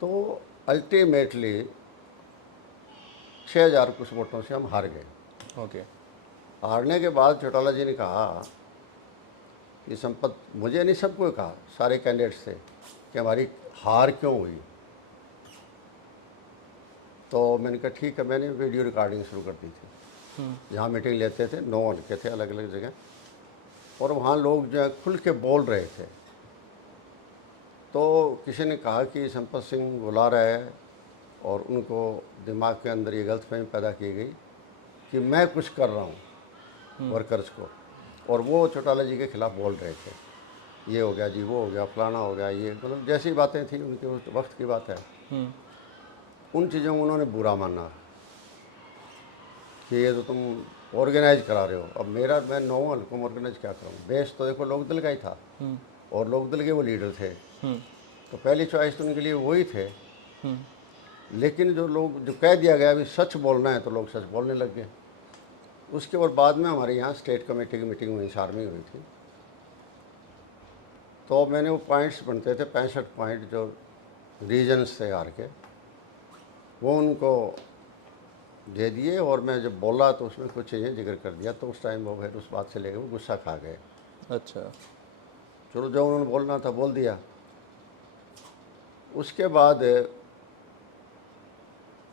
तो अल्टीमेटली 6000 कुछ वोटों से हम हार गए। ओके। हारने के बाद चौटाला जी ने कहा कि संपत, मुझे नहीं सबको कहा, सारे कैंडिडेट्स से, कि हमारी हार क्यों हुई। तो मैंने कहा ठीक है, मैंने वीडियो रिकॉर्डिंग शुरू कर दी थी। जहाँ मीटिंग लेते थे 9 के थे अलग अलग जगह, और वहाँ लोग जो है खुल के बोल रहे थे। तो किसी ने कहा कि संपत सिंह बुला रहा है, और उनको दिमाग के अंदर ये गलतफहमी पैदा की गई कि मैं कुछ कर रहा हूँ वर्कर्स को, और वो चौटाला जी के खिलाफ बोल रहे थे, ये हो गया जी, वो हो गया, फलाना हो गया, ये मतलब जैसी बातें थी उनके उस वक्त की बात है। उन चीज़ों को उन्होंने बुरा माना कि ये तो तुम ऑर्गेनाइज करा रहे हो। अब मैं 9 हल्कों में ऑर्गेनाइज क्या करूँ? बेस तो देखो लोकदल का ही था, और लोकदल के वो लीडर थे, तो पहली चॉइस तो उनके लिए वही थे। लेकिन जो कह दिया गया अभी सच बोलना है, तो लोग सच बोलने लग गए। उसके बाद में हमारे यहाँ स्टेट कमेटी की मीटिंग हुई, हिसार में हुई थी। तो मैंने वो पॉइंट्स बनते थे 65 पॉइंट जो रीजन्स थे हार के, वो उनको दे दिए, और मैं जब बोला तो उसमें कुछ चीज़ें जिक्र कर दिया। तो उस टाइम वो फिर उस बात से लेकर वो गुस्सा खा गए। अच्छा। चलो जो उन्होंने बोलना था बोल दिया। उसके बाद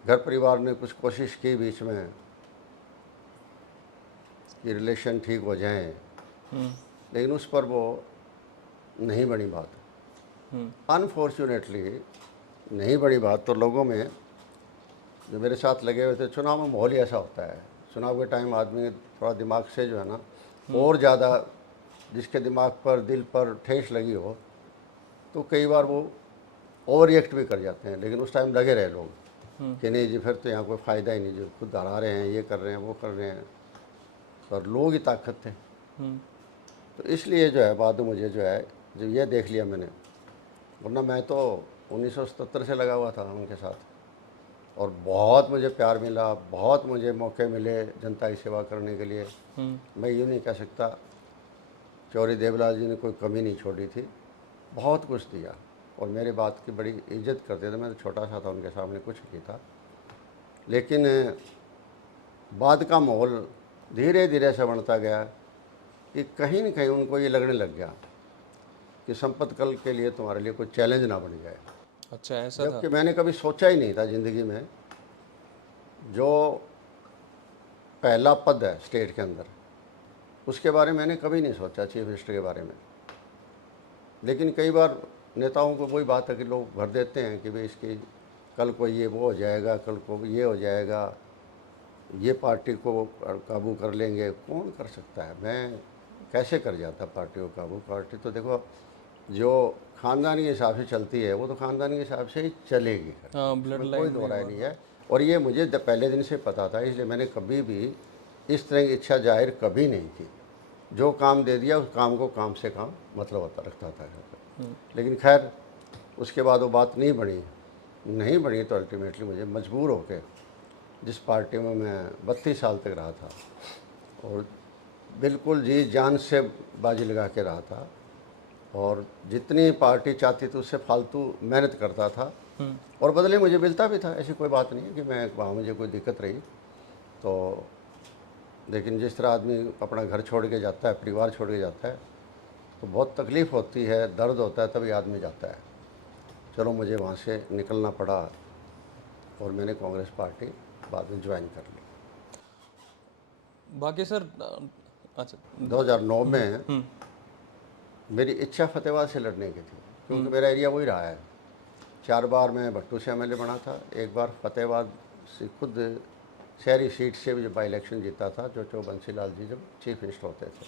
घर परिवार ने कुछ कोशिश की बीच में कि रिलेशन ठीक हो जाएं, लेकिन उस पर वो नहीं बनी बात। अनफॉर्चुनेटली नहीं बनी बात। तो लोगों में जो मेरे साथ लगे हुए थे, चुनाव में माहौल ही ऐसा होता है, चुनाव के टाइम आदमी थोड़ा दिमाग से जो है ना, और ज़्यादा जिसके दिमाग पर दिल पर ठेस लगी हो, तो कई बार वो ओवर रिएक्ट भी कर जाते हैं। लेकिन उस टाइम लगे रहे लोग कि नहीं जी, फिर तो यहाँ कोई फ़ायदा ही नहीं, जो खुद हरा रहे हैं, ये कर रहे हैं, वो कर रहे हैं, पर लोग ही ताकत थे। तो इसलिए जो है बाद में मुझे जो है जब ये देख लिया मैंने, वरना मैं तो 1977 से लगा हुआ था उनके साथ, और बहुत मुझे प्यार मिला, बहुत मुझे मौके मिले जनता की सेवा करने के लिए। मैं यूँ नहीं कह सकता, चौरी देवलाल जी ने कोई कमी नहीं छोड़ी थी, बहुत कुछ दिया, और मेरे बात की बड़ी इज्जत करते थे। मैं तो छोटा सा था, उनके सामने कुछ नहीं था। लेकिन बाद का माहौल धीरे धीरे से बनता गया कि कहीं न कहीं उनको ये लगने लग गया कि संपत कल के लिए तुम्हारे लिए कोई चैलेंज ना बन जाए। अच्छा, ऐसा था। जबकि मैंने कभी सोचा ही नहीं था ज़िंदगी में, जो पहला पद है स्टेट के अंदर, उसके बारे में मैंने कभी नहीं सोचा, चीफ मिनिस्टर के बारे में। लेकिन कई बार नेताओं को वही बात है कि लोग भर देते हैं कि भाई इसकी कल को ये वो हो जाएगा, कल को ये हो जाएगा, ये पार्टी को काबू कर लेंगे। कौन कर सकता है? मैं कैसे कर जाता पार्टी को काबू? पार्टी तो देखो जो ख़ानदानी के हिसाब से चलती है, वो तो ख़ानदानी के हिसाब से ही चलेगी, हाँ, ब्लड इसमें कोई लाइन दो में राय हुआ। नहीं है। और ये मुझे पहले दिन से पता था, इसलिए मैंने कभी भी इस तरह की इच्छा जाहिर कभी नहीं की। जो काम दे दिया उस काम को काम से काम मतलब होता रखता था। लेकिन खैर उसके बाद वो बात नहीं बनी तो अल्टीमेटली मुझे मजबूर होकर जिस पार्टी में मैं 32 साल तक रहा था, और बिल्कुल जी जान से बाजी लगा के रहा था, और जितनी पार्टी चाहती थी उससे फालतू मेहनत करता था, और बदले मुझे मिलता भी था। ऐसी कोई बात नहीं है कि मैं वहाँ मुझे कोई दिक्कत रही तो। लेकिन जिस तरह आदमी अपना घर छोड़ के जाता है, परिवार छोड़ के जाता है, तो बहुत तकलीफ़ होती है, दर्द होता है, तभी आदमी जाता है। चलो मुझे वहाँ से निकलना पड़ा, और मैंने कांग्रेस पार्टी बाद में ज्वाइन कर ली। बाकी सर, अच्छा 2009 में मेरी इच्छा फतेहाबाद से लड़ने की थी, क्योंकि मेरा एरिया वही रहा है। 4 बार मैं भट्टू से एमएलए बना था, एक बार फतेहाबाद से खुद शहरी सीट से भी बाई इलेक्शन जीता था, जो बंसीलाल जी जब चीफ मिनिस्टर होते थे।